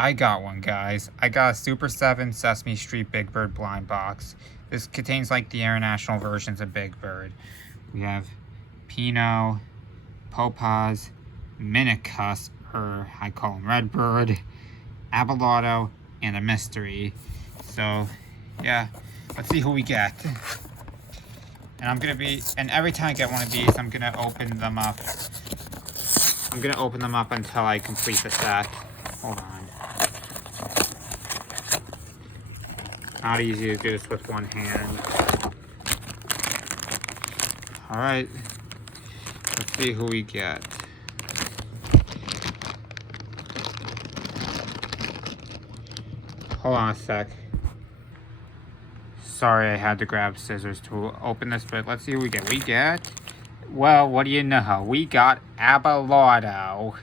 I got one, guys. I got a Super7 Sesame Street Big Bird blind box. This contains like the international versions of Big Bird. We have Pinot, Popaz, Minicus, or I call him Redbird, Abelardo, and a mystery. So, yeah, let's see who we get. And every time I get one of these, I'm gonna open them up. I'm gonna open them up until I complete the set. Hold on. Not easy to do this with one hand. Alright. Let's see who we get. Hold on a sec. Sorry I had to grab scissors to open this, but let's see who we get. Well, what do you know? We got Abelardo.